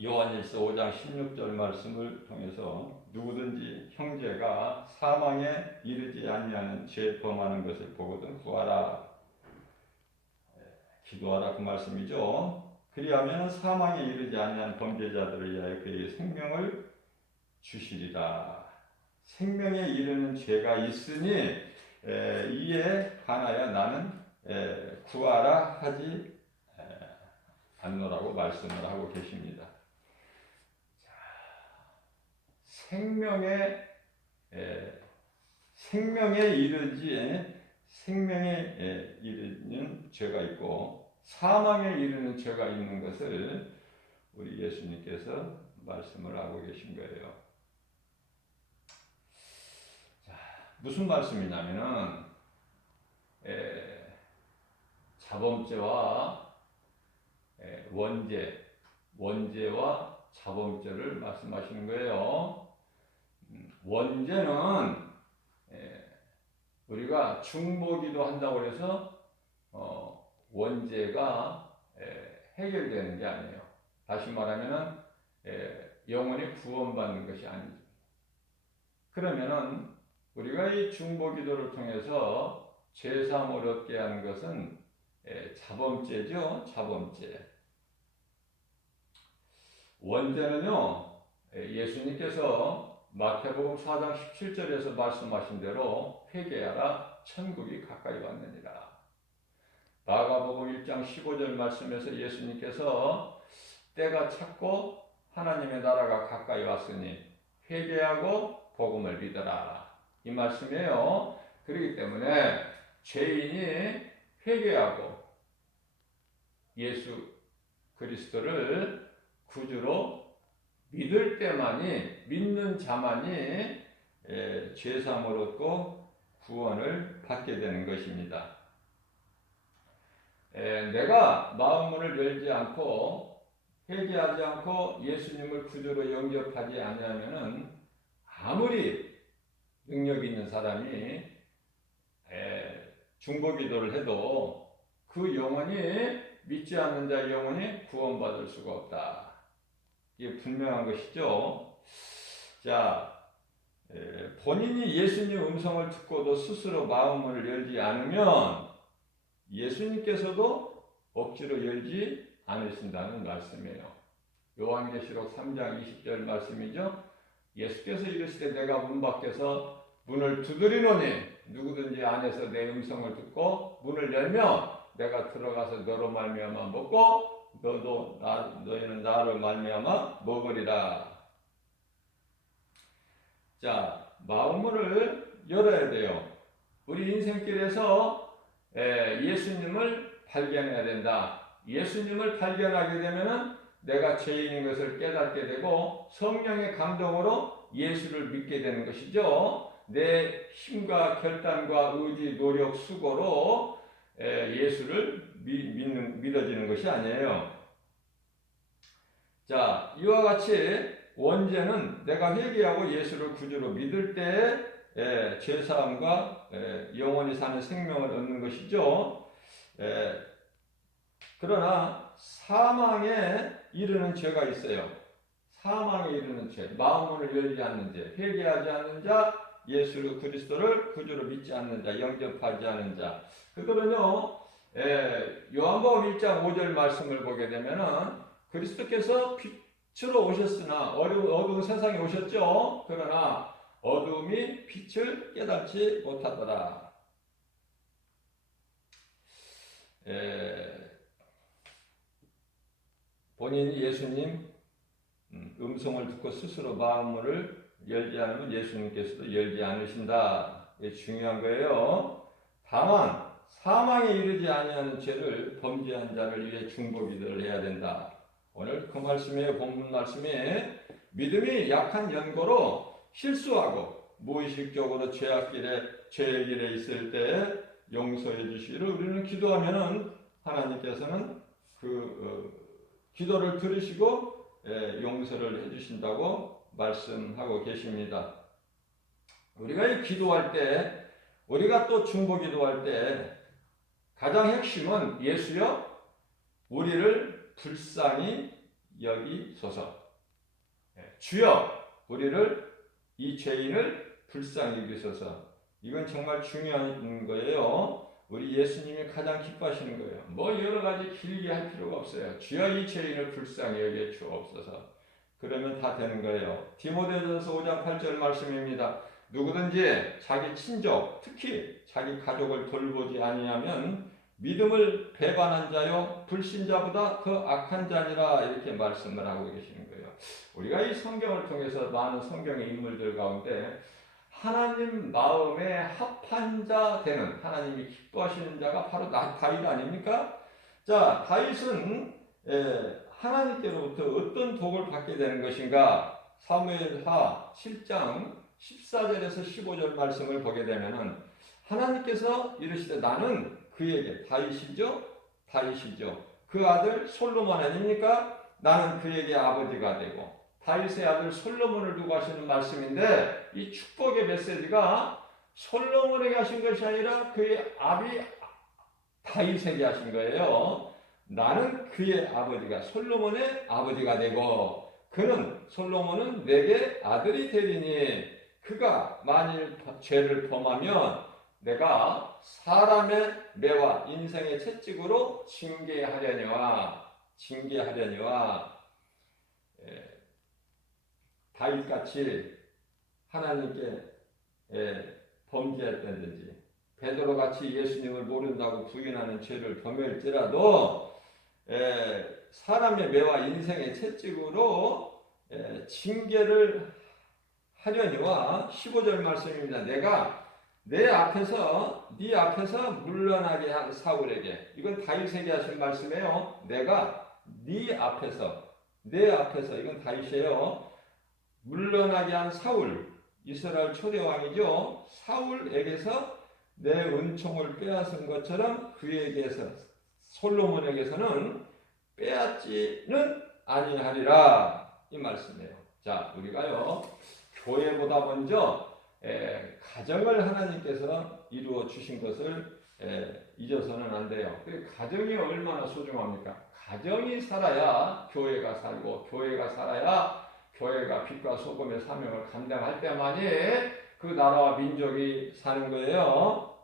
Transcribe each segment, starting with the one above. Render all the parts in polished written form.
요한일서 5장 16절 말씀을 통해서 누구든지 형제가 사망에 이르지 아니하는 죄 범하는 것을 보거든 구하라, 기도하라 그 말씀이죠. 그리하면 사망에 이르지 아니한 범죄자들을 위하여 그의 생명을 주시리라. 생명에 이르는 죄가 있으니 이에 관하여 나는 구하라 하지 않노라고 말씀을 하고 계십니다. 생명에 이르는 죄가 있고 사망에 이르는 죄가 있는 것을 우리 예수님께서 말씀을 하고 계신 거예요. 자, 무슨 말씀이냐면은 자범죄와 원죄와 자범죄를 말씀하시는 거예요. 원죄는 우리가 중보기도 한다고 해서 원죄가 해결되는 게 아니에요. 다시 말하면 영원히 구원받는 것이 아니죠. 그러면은 우리가 이 중보기도를 통해서 죄사함을 얻게 하는 것은 자범죄죠. 자범죄. 원죄는요, 예수님께서 마태복음 4장 17절에서 말씀하신 대로 회개하라 천국이 가까이 왔느니라. 마가복음 1장 15절 말씀에서 예수님께서 때가 찼고 하나님의 나라가 가까이 왔으니 회개하고 복음을 믿어라. 이 말씀이에요. 그렇기 때문에 죄인이 회개하고 예수 그리스도를 구주로 믿는 자만이 죄사함을 얻고 구원을 받게 되는 것입니다. 내가 마음문을 열지 않고 회개하지 않고 예수님을 구주로 영접하지 않으면은 아무리 능력 있는 사람이 중보기도를 해도 그 영혼이 믿지 않는 자의 영혼이 구원받을 수가 없다. 이게 분명한 것이죠. 자, 본인이 예수님 음성을 듣고도 스스로 마음을 열지 않으면 예수님께서도 억지로 열지 않으신다는 말씀이에요. 요한계시록 3장 20절 말씀이죠. 예수께서 이르시되 내가 문 밖에서 문을 두드리노니 누구든지 안에서 내 음성을 듣고 문을 열면 내가 들어가서 너로 말미암아 먹고 너희는 나로 말미암아 먹으리라. 자, 마음문을 열어야 돼요. 우리 인생길에서 예수님을 발견해야 된다. 예수님을 발견하게 되면은 내가 죄인인 것을 깨닫게 되고 성령의 감동으로 예수를 믿게 되는 것이죠. 내 힘과 결단과 의지, 노력, 수고로 예수를 믿어지는 것이 아니에요. 자, 이와 같이 원죄는 내가 회개하고 예수를 구주로 믿을 때 죄사함과 영원히 사는 생명을 얻는 것이죠. 그러나 사망에 이르는 죄가 있어요. 사망에 이르는 죄, 마음문을 열지 않는 죄, 회개하지 않는 자, 예수 그리스도를 구주로 믿지 않는 자, 영접하지 않는 자. 그거는요, 요한복음 1장 5절 말씀을 보게 되면은 그리스도께서 빛으로 오셨으나 어두운 세상에 오셨죠. 그러나 어둠이 빛을 깨닫지 못하더라. 본인이 예수님 음성을 듣고 스스로 마음을 열지 않으면 예수님께서도 열지 않으신다. 이게 중요한 거예요. 다만 사망에 이르지 아니하는 죄를 범죄한 자를 위해 중보기도를 해야 된다. 오늘 그 말씀이에요. 본문 말씀에 믿음이 약한 연고로 실수하고 무의식적으로 죄의 길에 있을 때 용서해 주시기를 우리는 기도하면은 하나님께서는 기도를 들으시고 용서를 해주신다고 말씀하고 계십니다. 우리가 이 기도할 때, 우리가 또 중보기도할 때 가장 핵심은 예수여 우리를 불쌍히 여기소서. 주여 우리를 이 죄인을 불쌍히 여기소서. 이건 정말 중요한 거예요. 우리 예수님이 가장 기뻐하시는 거예요. 뭐 여러 가지 길게 할 필요가 없어요. 주여 이 죄인을 불쌍히 여겨 주옵소서. 그러면 다 되는 거예요. 디모데전서 5장 8절 말씀입니다. 누구든지 자기 친족, 특히 자기 가족을 돌보지 아니하면 믿음을 배반한 자요 불신자보다 더 악한 자니라, 이렇게 말씀을 하고 계시는 거예요. 우리가 이 성경을 통해서 많은 성경의 인물들 가운데 하나님 마음에 합한 자 되는, 하나님이 기뻐하시는 자가 바로 다윗 아닙니까? 자, 다윗은 하나님께로부터 어떤 복을 받게 되는 것인가? 사무엘하 7장 14절에서 15절 말씀을 보게 되면은 하나님께서 이르시되 나는 그에게, 다윗이죠? 그 아들 솔로몬 아닙니까? 나는 그에게 아버지가 되고, 다윗의 아들 솔로몬을 두고 하시는 말씀인데, 이 축복의 메시지가 솔로몬에게 하신 것이 아니라 그의 아비 다윗에게 하신 거예요. 나는 그의 아버지가, 솔로몬의 아버지가 되고, 솔로몬은 내게 아들이 되리니 그가 만일 죄를 범하면 내가 사람의 매와 인생의 채찍으로 징계하려니와 다윗같이 하나님께 범죄했다든지 베드로같이 예수님을 모른다고 부인하는 죄를 범할지라도 사람의 매와 인생의 채찍으로 징계를 하려니와 15절 말씀입니다. 내가 네 앞에서 물러나게 한 사울에게, 이건 다윗에게 하신 말씀이에요. 내가 네 앞에서, 이건 다윗이에요. 물러나게 한 사울, 이스라엘 초대 왕이죠. 사울에게서 내 은총을 빼앗은 것처럼 그에게서, 솔로몬에게서는 빼앗지는 아니하리라, 이 말씀이에요. 자, 우리가요 교회보다 먼저 가정을 하나님께서 이루어 주신 것을 잊어서는 안 돼요. 가정이 얼마나 소중합니까? 가정이 살아야 교회가 살고, 교회가 살아야 교회가 빛과 소금의 사명을 감당할 때만이 그 나라와 민족이 사는 거예요.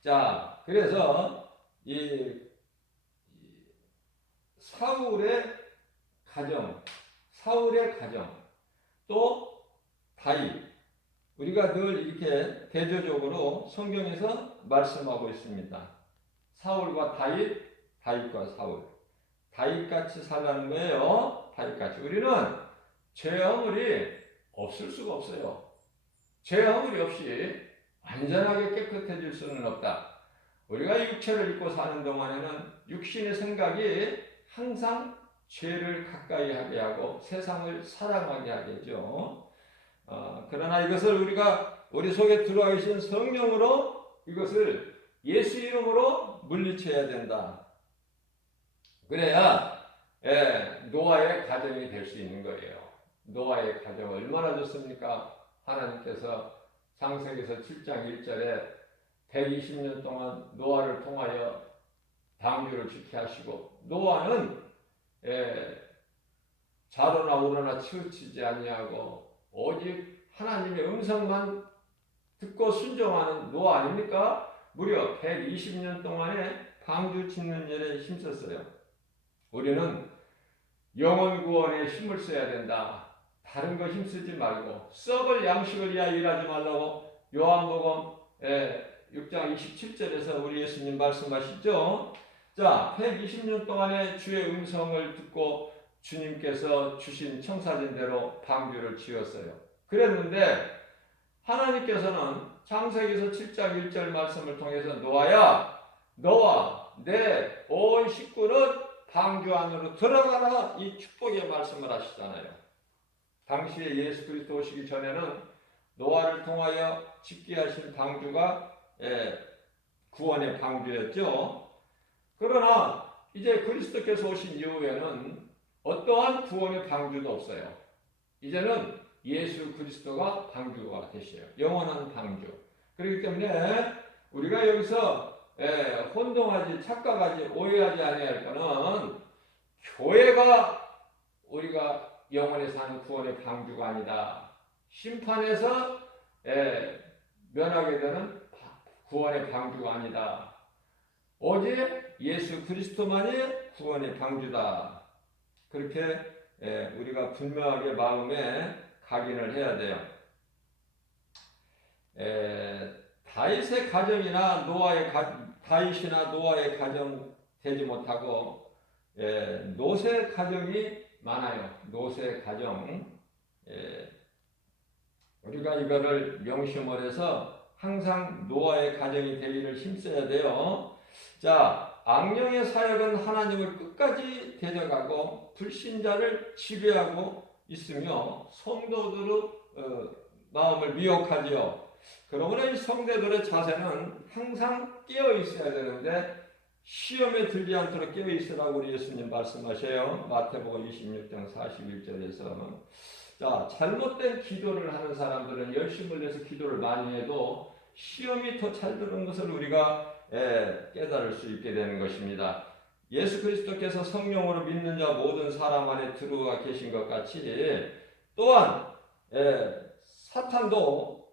자, 그래서 이 사울의 가정, 또 다윗, 우리가 늘 이렇게 대조적으로 성경에서 말씀하고 있습니다. 사울과 다윗, 다윗과 사울, 다윗같이 살라는 거예요. 다윗같이. 우리는 죄 허물이 없을 수가 없어요. 죄 허물이 없이 완전하게 깨끗해질 수는 없다. 우리가 육체를 입고 사는 동안에는 육신의 생각이 항상 죄를 가까이 하게 하고 세상을 사랑하게 하겠죠. 그러나 이것을 우리가 우리 속에 들어와 계신 성령으로 이것을 예수 이름으로 물리쳐야 된다. 그래야 노아의 가정이 될 수 있는 거예요. 노아의 가정 얼마나 좋습니까? 하나님께서 창세기서 7장 1절에 120년 동안 노아를 통하여 방주를 지게 하시고, 노아는 좌로나 우로나 치우치지 아니하고 오직 하나님의 음성만 듣고 순종하는 노아 아닙니까? 무려 120년 동안에 방주 짓는 일에 힘썼어요. 우리는 영혼 구원에 힘을 써야 된다. 다른 거 힘쓰지 말고 썩을 양식을 위하여 일하지 말라고 요한복음 6장 27절에서 우리 예수님 말씀하시죠. 자, 120년 동안에 주의 음성을 듣고 주님께서 주신 청사진대로 방주를 지었어요. 그랬는데 하나님께서는 창세기서 7장 1절 말씀을 통해서 노아야, 너와 내 온 식구는 방주 안으로 들어가라, 이 축복의 말씀을 하시잖아요. 당시에 예수 그리스도 오시기 전에는 노아를 통하여 짓게 하신 방주가 구원의 방주였죠. 그러나 이제 그리스도께서 오신 이후에는 어떠한 구원의 방주도 없어요. 이제는 예수 그리스도가 방주가 되셔요. 영원한 방주. 그렇기 때문에 우리가 여기서 혼동하지, 착각하지, 오해하지 않아야 할 것은 교회가 우리가 영원히 사는 구원의 방주가 아니다. 심판에서 면하게 되는 구원의 방주가 아니다. 오직 예수 그리스도만이 구원의 방주다. 그렇게 우리가 분명하게 마음에 각인을 해야 돼요. 다윗의 가정이나 다윗이나 노아의 가정 되지 못하고 노세 가정이 많아요. 노세 가정. 우리가 이거를 명심을 해서 항상 노아의 가정이 되기를 힘써야 돼요. 자, 악령의 사역은 하나님을 끝까지 대적하고 불신자를 지배하고 있으며 성도들의 마음을 미혹하지요. 그러므로 이 성도들의 자세는 항상 깨어 있어야 되는데 시험에 들지 않도록 깨어 있으라고 우리 예수님 말씀하셔요. 마태복음 26장 41절에서 자, 잘못된 기도를 하는 사람들은 열심을 내서 기도를 많이 해도 시험이 더 잘 드는 것을 우리가 깨달을 수 있게 되는 것입니다. 예수 그리스도께서 성령으로 믿는 자 모든 사람 안에 들어와 계신 것 같이 또한 사탄도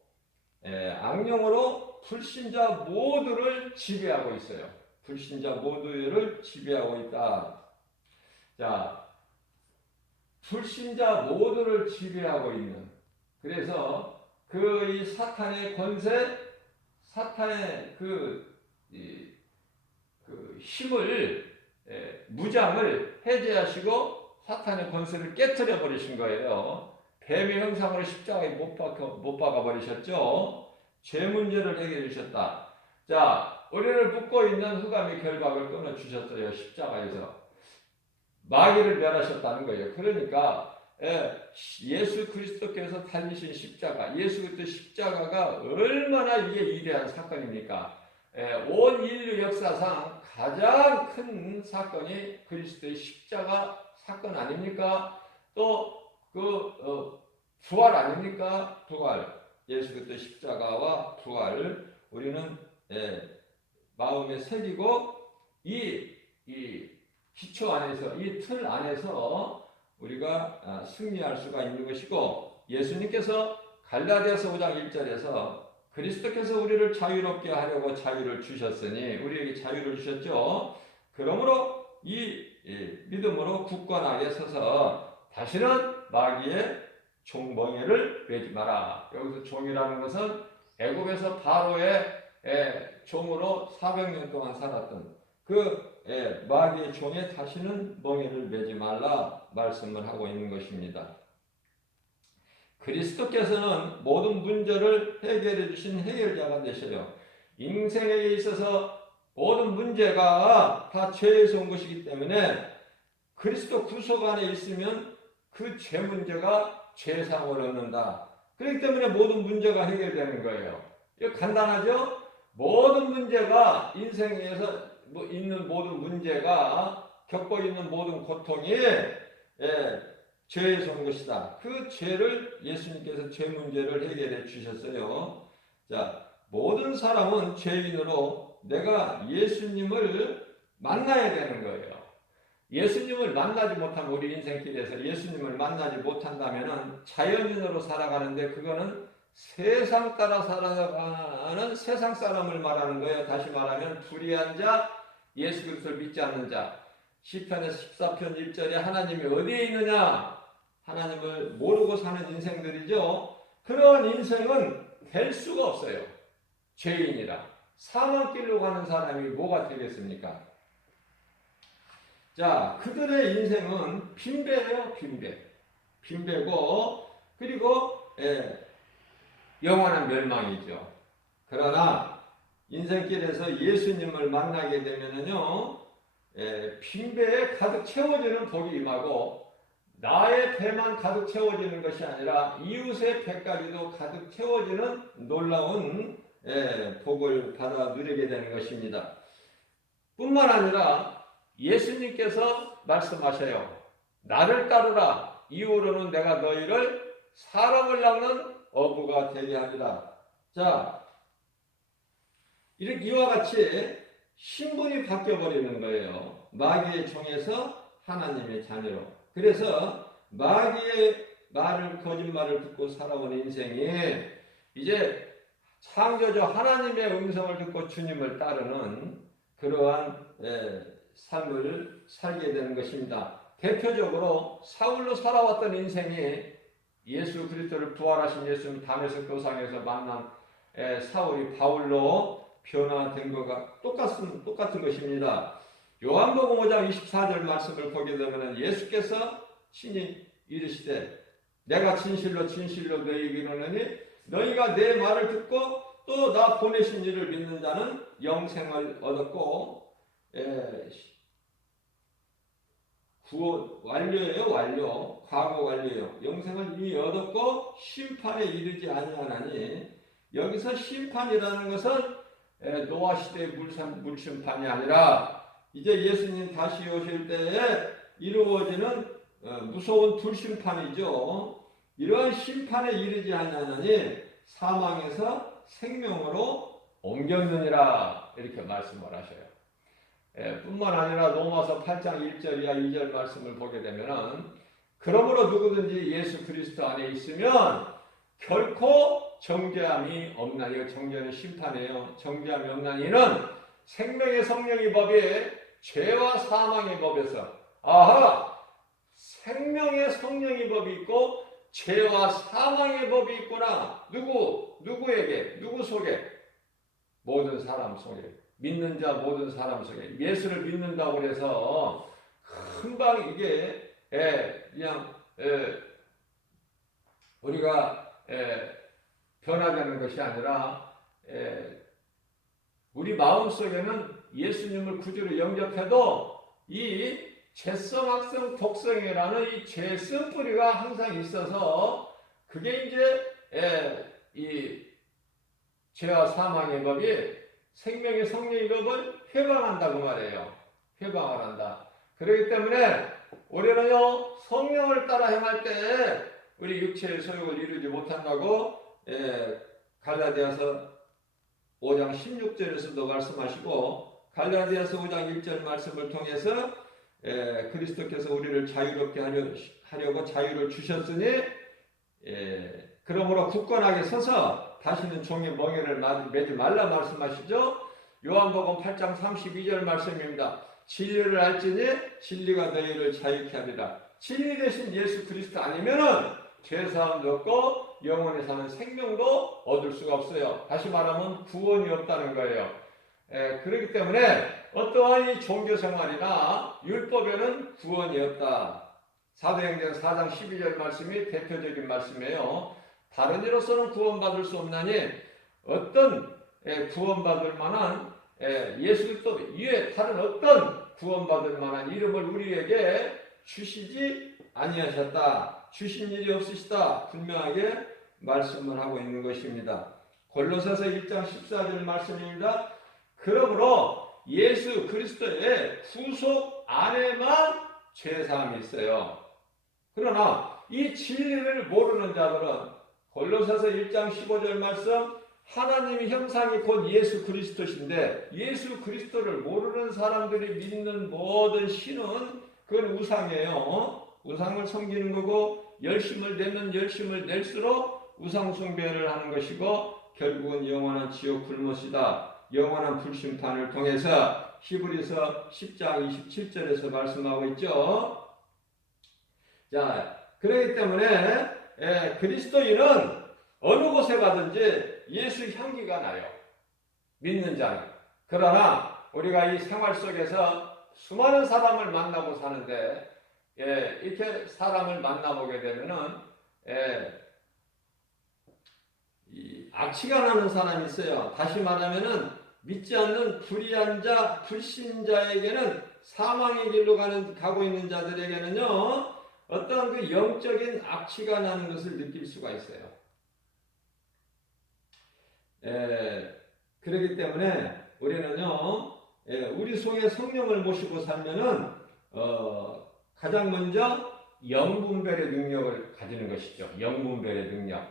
악령으로 불신자 모두를 지배하고 있어요. 불신자 모두를 지배하고 있다. 자, 불신자 모두를 지배하고 있는, 그래서 이 사탄의 권세, 사탄의 그 힘을, 무장을 해제하시고 사탄의 권세를 깨트려 버리신 거예요. 뱀의 형상으로 십자가에 못 박아 버리셨죠. 죄 문제를 해결해 주셨다. 자, 우리를 묶고 있는 흑암의 결박을 끊어 주셨어요. 십자가에서 마귀를 멸하셨다는 거예요. 그러니까 예수 그리스도께서 달리신 십자가, 예수 그리스도 십자가가 얼마나 이게 위대한 사건입니까? 온 인류 역사상 가장 큰 사건이 그리스도의 십자가 사건 아닙니까? 또 부활 아닙니까? 부활. 예수 그리스도 십자가와 부활을 우리는 마음에 새기고 이 기초 안에서, 이 틀 안에서 우리가 승리할 수가 있는 것이고, 예수님께서 갈라디아서 5장 1절에서 그리스도께서 우리를 자유롭게 하려고 자유를 주셨으니, 우리에게 자유를 주셨죠. 그러므로 이 믿음으로 굳건하게 서서 다시는 마귀의 종멍에를 매지 마라. 여기서 종이라는 것은 애굽에서 바로의 종으로 400년 동안 살았던 마귀의 종에 다시는 멍에를 매지 말라 말씀을 하고 있는 것입니다. 그리스도께서는 모든 문제를 해결해 주신 해결자가 되셔요. 인생에 있어서 모든 문제가 다 죄에서 온 것이기 때문에 그리스도 구속 안에 있으면 그 죄 문제가 죄상을 얻는다. 그렇기 때문에 모든 문제가 해결되는 거예요. 이거 간단하죠? 모든 문제가 인생에서 있는 모든 문제가, 겪고 있는 모든 고통이 죄에서 온 것이다. 그 죄를 예수님께서 죄 문제를 해결해 주셨어요. 자, 모든 사람은 죄인으로 내가 예수님을 만나야 되는 거예요. 예수님을 만나지 못하면, 우리 인생길에서 예수님을 만나지 못한다면 자연인으로 살아가는데, 그거는 세상 따라 살아가는 세상 사람을 말하는 거예요. 다시 말하면 불의한 자, 예수 그리스도를 믿지 않는 자. 시편에서 14편 1절에 하나님이 어디에 있느냐? 하나님을 모르고 사는 인생들이죠. 그런 인생은 될 수가 없어요. 죄인이라. 사망길로 가는 사람이 뭐가 되겠습니까? 자, 그들의 인생은 빈배예요. 빈배고, 그리고 영원한 멸망이죠. 그러나 인생길에서 예수님을 만나게 되면은요, 빈배에 가득 채워지는 복이 임하고, 나의 배만 가득 채워지는 것이 아니라 이웃의 배까지도 가득 채워지는 놀라운 복을 받아 누리게 되는 것입니다. 뿐만 아니라 예수님께서 말씀하셔요. 나를 따르라. 이후로는 내가 너희를 사람을 낚는 어부가 되게 하리라. 자, 이와 같이 신분이 바뀌어 버리는 거예요. 마귀의 종에서 하나님의 자녀로. 그래서 마귀의 거짓말을 듣고 살아온 인생이 이제 창조주 하나님의 음성을 듣고 주님을 따르는 그러한 삶을 살게 되는 것입니다. 대표적으로 사울로 살아왔던 인생이 예수 그리스도를 부활하신 예수님 담에색 도상에서 만난 사울이 바울로 변화된 것과 똑같은 것입니다. 요한복음 5장 24절 말씀을 보게 되면 예수께서 친히 이르시되 내가 진실로 진실로 너희에게 이르노니 너희가 내 말을 듣고 또 나 보내신 이를 믿는 자는 영생을 얻었고 구원 완료예요. 완료. 과거 완료예요. 영생을 이미 얻었고 심판에 이르지 아니하나니 여기서 심판이라는 것은 노아 시대의 물심판이 아니라 이제 예수님 다시 오실 때에 이루어지는 무서운 불심판이죠. 이러한 심판에 이르지 아니하나니 사망에서 생명으로 옮겼느니라 이렇게 말씀을 하셔요. 뿐만 아니라 로마서 8장 1절 이하 2절 말씀을 보게 되면은 그러므로 누구든지 예수 그리스도 안에 있으면 결코 정죄함이 없나니 정죄는 심판이에요. 정죄함이 없나니 이는 생명의 성령의 법이 죄와 사망의 법에서 생명의 성령의 법이 있고 죄와 사망의 법이 있구나. 누구에게? 누구 속에? 모든 사람 속에. 믿는 자 모든 사람 속에. 예수를 믿는다고 해서 금방 이게 그냥 우리가 변화되는 것이 아니라 우리 마음속에는 예수님을 구주로 영접해도 이 죄성, 악성, 독성이라는 이 죄 쓴뿌리가 항상 있어서 그게 이제 이 죄와 사망의 법이 생명의 성령의 법을 회방한다고 말해요. 회방을 한다. 그렇기 때문에 우리는요 성령을 따라 행할 때 우리 육체의 소욕을 이루지 못한다고 갈라디아서 5장 16절에서도 말씀하시고 갈라디아서 5장 1절 말씀을 통해서 그리스도께서 우리를 자유롭게 하려고 자유를 주셨으니 그러므로 굳건하게 서서 다시는 종의 멍에를 매지 말라 말씀하시죠. 요한복음 8장 32절 말씀입니다. 진리를 알지니 진리가 너희를 자유케 하리라. 진리 대신 예수 그리스도 아니면은 죄사함도 없고 영원히 사는 생명도 얻을 수가 없어요. 다시 말하면 구원이 없다는 거예요. 그렇기 때문에 어떠한 이 종교 생활이나 율법에는 구원이 없다. 사도행전 4장 12절 말씀이 대표적인 말씀이에요. 다른 이로서는 구원받을 수 없나니 어떤 구원받을 만한 예수 그리스도 이외에 다른 어떤 구원받을 만한 이름을 우리에게 주시지 아니하셨다. 주신 일이 없으시다. 분명하게 말씀을 하고 있는 것입니다. 골로새서 1장 14절 말씀입니다. 그러므로 예수 그리스도의 구속 안에만 죄사함이 있어요. 그러나 이 진리를 모르는 자들은 골로새서 1장 15절 말씀 하나님의 형상이 곧 예수 그리스도신데 예수 그리스도를 모르는 사람들이 믿는 모든 신은 그건 우상이에요. 우상을 섬기는 거고 열심을 내면 열심을 낼수록 우상 숭배를 하는 것이고 결국은 영원한 지옥 불못이다. 영원한 불심판을 통해서 히브리서 10장 27절에서 말씀하고 있죠. 자, 그렇기 때문에 그리스도인은 어느 곳에 가든지 예수 향기가 나요. 믿는 자는. 그러나 우리가 이 생활 속에서 수많은 사람을 만나고 사는데 이렇게 사람을 만나보게 되면은 이 악취가 나는 사람이 있어요. 다시 말하면은 믿지 않는 불의한 자, 불신자에게는 사망의 길로 가고 있는 자들에게는요 어떤 그 영적인 악취가 나는 것을 느낄 수가 있어요. 그렇기 때문에 우리는요 우리 속에 성령을 모시고 살면은 가장 먼저 영분별의 능력을 가지는 것이죠. 영분별의 능력.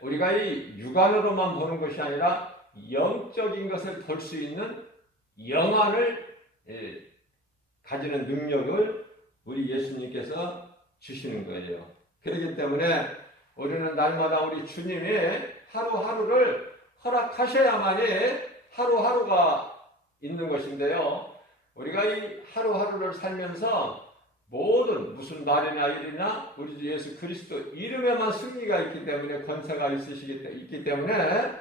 우리가 이 육안으로만 보는 것이 아니라 영적인 것을 볼 수 있는 영안을 가지는 능력을 우리 예수님께서 주시는 거예요. 그렇기 때문에 우리는 날마다 우리 주님이 하루하루를 허락하셔야만이 하루하루가 있는 것인데요. 우리가 이 하루하루를 살면서 모든 무슨 말이나 일이나 우리 주 예수 그리스도 이름에만 승리가 있기 때문에 권세가 있기 때문에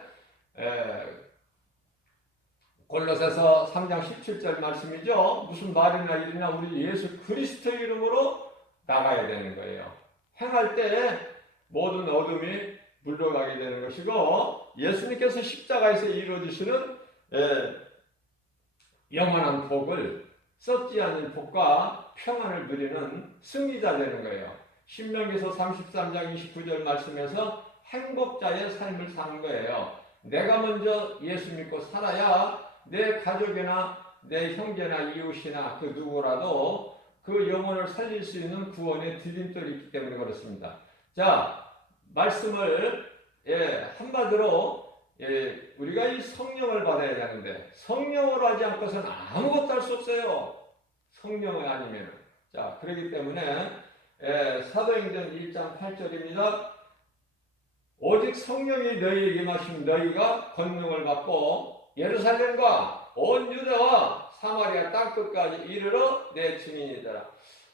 골로새서 3장 17절 말씀이죠. 무슨 말이나 일이나 우리 예수 그리스도 이름으로 나가야 되는 거예요. 행할 때 모든 어둠이 물러가게 되는 것이고 예수님께서 십자가에서 이루어주시는 영원한 복을 썩지 않는 복과 평안을 누리는 승리자 되는 거예요. 신명기서 33장 29절 말씀에서 행복자의 삶을 사는 거예요. 내가 먼저 예수 믿고 살아야 내 가족이나 내 형제나 이웃이나 그 누구라도 그 영혼을 살릴 수 있는 구원의 디딤돌이 있기 때문에 그렇습니다. 자, 말씀을 한마디로 우리가 이 성령을 받아야 되는데 성령으로 하지 않고서는 아무것도 할 수 없어요. 성령이 아니면. 자, 그렇기 때문에 사도행전 1장 8절입니다. 오직 성령이 너희에게 임하시면 너희가 권능을 받고 예루살렘과 온 유다와 사마리아 땅끝까지 이르러 내 증인이 되라.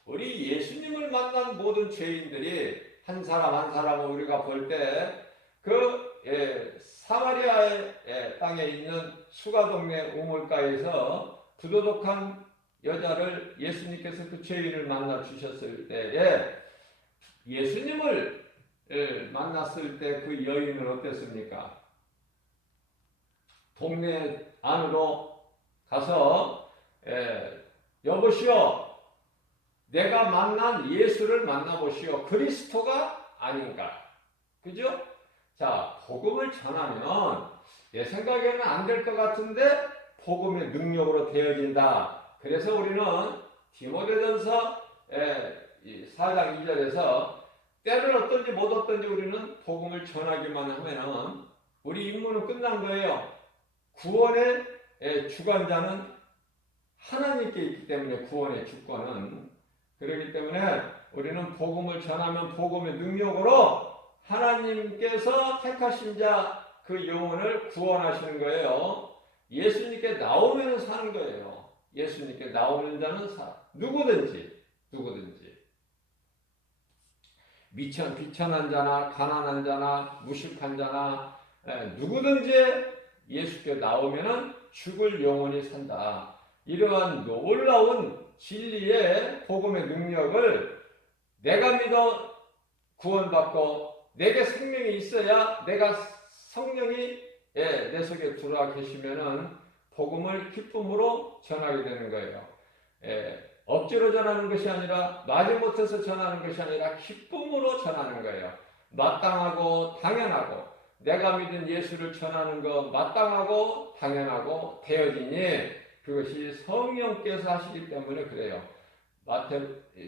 우리 예수님을 만난 모든 죄인들이 한 사람 한 사람을 우리가 볼 때 그 사마리아의 땅에 있는 수가 동네 우물가에서 부도덕한 여자를 예수님께서 그 죄인을 만나 주셨을 때에 예수님을 만났을 때 그 여인은 어땠습니까? 동네 안으로 가서 여보시오, 내가 만난 예수를 만나보시오. 그리스도가 아닌가? 그죠? 자, 복음을 전하면 내 생각에는 안 될 것 같은데 복음의 능력으로 되어진다. 그래서 우리는 디모데전서 4장 2절에서 때를 어떤지 못 어떤지 우리는 복음을 전하기만 하면은 우리 임무는 끝난 거예요. 구원의 주관자는 하나님께 있기 때문에 구원의 주권은 그렇기 때문에 우리는 복음을 전하면 복음의 능력으로 하나님께서 택하신 자 그 영혼을 구원하시는 거예요. 예수님께 나오면 사는 거예요. 예수님께 나오는 자는 누구든지 비천한 자나 가난한 자나 무식한 자나 누구든지 예수께 나오면은 죽을 영혼이 산다. 이러한 놀라운 진리의 복음의 능력을 내가 믿어 구원받고 내게 생명이 있어야 내가 성령이 내 속에 들어와 계시면은 복음을 기쁨으로 전하게 되는 거예요. 억지로 전하는 것이 아니라 마지못해서 전하는 것이 아니라 기쁨으로 전하는 거예요. 마땅하고 당연하고 내가 믿은 예수를 전하는 것 마땅하고 당연하고 되어지니 그것이 성령께서 하시기 때문에 그래요.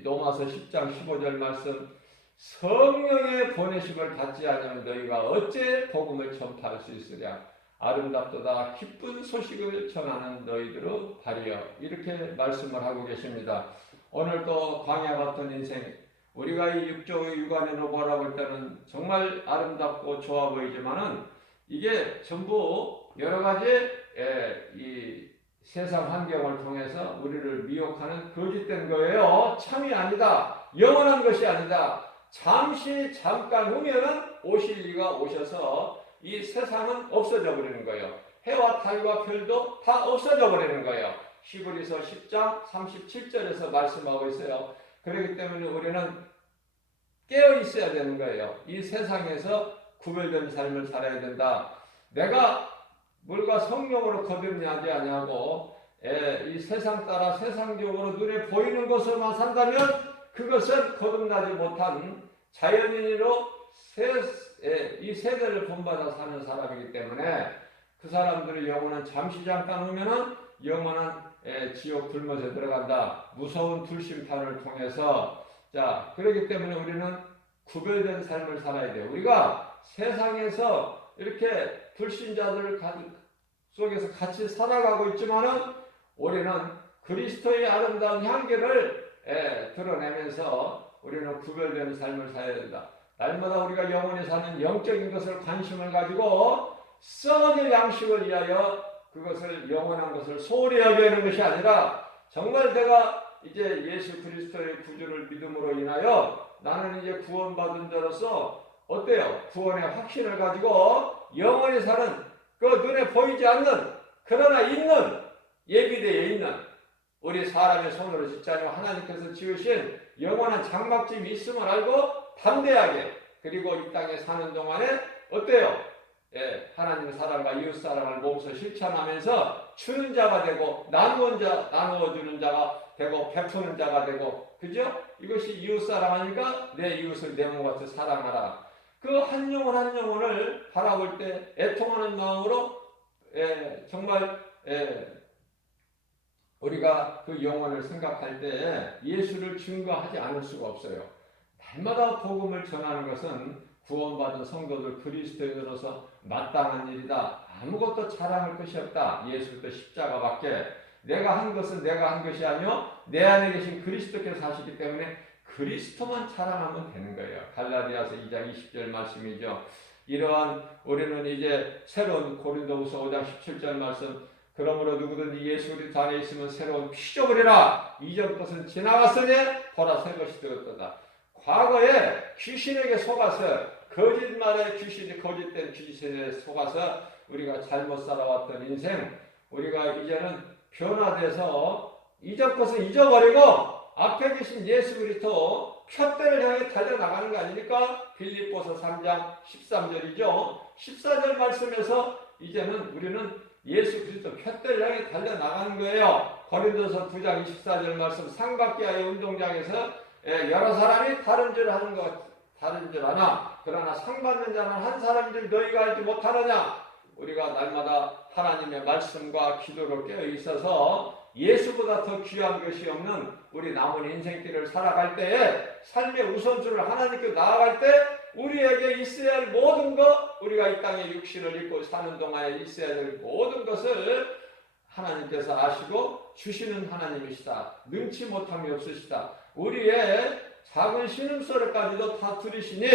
로마서 10장 15절 말씀 성령의 보내심을 받지 않으면 너희가 어째 복음을 전파할 수 있으랴. 아름답도다 기쁜 소식을 전하는 너희들의 발이여. 이렇게 말씀을 하고 계십니다. 오늘도 광야 같은 인생 우리가 이 육족의 육안으로 바라볼 때는 정말 아름답고 좋아 보이지만은 이게 전부 여러 가지 이 세상 환경을 통해서 우리를 미혹하는 거짓된 거예요. 참이 아니다. 영원한 것이 아니다. 잠깐 후면은 오실 이가 오셔서 이 세상은 없어져 버리는 거예요. 해와 달과 별도 다 없어져 버리는 거예요. 히브리서 10장 37절에서 말씀하고 있어요. 그렇기 때문에 우리는 깨어 있어야 되는 거예요. 이 세상에서 구별된 삶을 살아야 된다. 내가 물과 성령으로 거듭나지 아니하고 이 세상 따라 세상적으로 눈에 보이는 것으로만 산다면 그것은 거듭나지 못한 자연인으로 이 세대를 본받아 사는 사람이기 때문에 그 사람들의 영혼은 잠시 잠깐 오면은 영원한 지옥 불못에 들어간다. 무서운 불심판을 통해서. 자, 그렇기 때문에 우리는 구별된 삶을 살아야 돼요. 우리가 세상에서 이렇게 불신자들 속에서 같이 살아가고 있지만은 우리는 그리스도의 아름다운 향기를 드러내면서 우리는 구별되는 삶을 살아야 된다. 날마다 우리가 영원히 사는 영적인 것을 관심을 가지고 썩어질 양식을 위하여 그것을 영원한 것을 소홀히 여기는 것이 아니라 정말 내가 이제 예수 그리스도의 구주를 믿음으로 인하여 나는 이제 구원받은 자로서 어때요? 구원의 확신을 가지고 영원히 사는 그 눈에 보이지 않는 그러나 있는 예비되어 있는 우리 사람의 손으로 짓지 않고 하나님께서 지으신 영원한 장막집이 있음을 알고 담대하게 그리고 이 땅에 사는 동안에 어때요? 하나님의 사랑과 이웃 사랑을 몸소 실천하면서 주는 자가 되고 나누어 주는 자가 되고 베푸는 자가 되고 그죠? 이것이 이웃 사랑 아닙니까? 내 이웃을 내 몸같이 사랑하라. 그 한 영혼 한 영혼을 바라볼 때 애통하는 마음으로 정말 우리가 그 영혼을 생각할 때 예수를 증거하지 않을 수가 없어요. 날마다 복음을 전하는 것은 구원받은 성도들 그리스도인으로서 마땅한 일이다. 아무것도 자랑할 것이 없다. 예수부터 십자가밖에. 내가 한 것은 내가 한 것이 아니요 내 안에 계신 그리스도께서 하시기 때문에 그리스도만 자랑하면 되는 거예요. 갈라디아서 2장 20절 말씀이죠. 이러한 우리는 이제 새로운 고린도후서 5장 17절 말씀 그러므로 누구든지 예수 그리스도 안에 있으면 새로운 피조물이라 이전 것은 지나갔으니 보라 새 것이 되었도다. 과거에 귀신에게 속아서 거짓말에 귀신이 거짓된 귀신에 속아서 우리가 잘못 살아왔던 인생 우리가 이제는 변화돼서 이전 것은 잊어버리고 앞에 계신 예수 그리스도 푯대를 향해 달려나가는 거 아닙니까? 빌립보서 3장 13절이죠. 14절 말씀에서 이제는 우리는 예수 그리스도 푯대를 향해 달려나가는 거예요. 고린도서 9장 24절 말씀 상박기아의 운동장에서 여러 사람이 다른 줄 하는 것 다른 줄 아나 그러나 상 받는 자는 한 사람인 줄 너희가 알지 못하느냐. 우리가 날마다 하나님의 말씀과 기도로 깨어 있어서 예수보다 더 귀한 것이 없는 우리 남은 인생길을 살아갈 때에 삶의 우선순위를 하나님께 나아갈 때 우리에게 있어야 할 모든 것 우리가 이 땅에 육신을 입고 사는 동안에 있어야 할 모든 것을 하나님께서 아시고 주시는 하나님이시다. 능치 못함이 없으시다. 우리의 작은 신음소리까지도 다 들으시니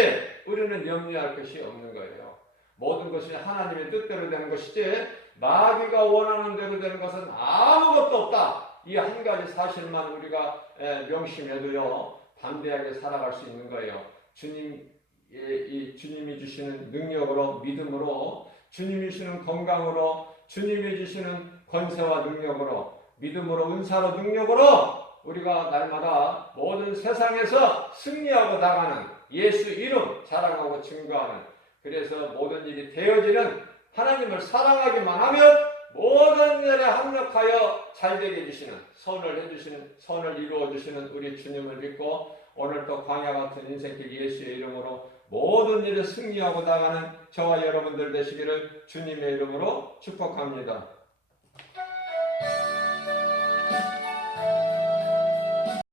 우리는 염려할 것이 없는 거예요. 모든 것이 하나님의 뜻대로 되는 것이지 마귀가 원하는 대로 되는 것은 아무것도 없다. 이 한 가지 사실만 우리가 명심해도요 담대하게 살아갈 수 있는 거예요. 주님이 주시는 능력으로 믿음으로 주님이 주시는 건강으로 주님이 주시는 권세와 능력으로 믿음으로 은사로 능력으로 우리가 날마다 모든 세상에서 승리하고 나가는 예수 이름 자랑하고 증거하는 그래서 모든 일이 되어지는 하나님을 사랑하기만 하면 모든 일에 합력하여 잘되게 해주시는 선을 해주시는 선을 이루어 주시는 우리 주님을 믿고 오늘 또 광야 같은 인생길 예수의 이름으로 모든 일에 승리하고 나가는 저와 여러분들 되시기를 주님의 이름으로 축복합니다.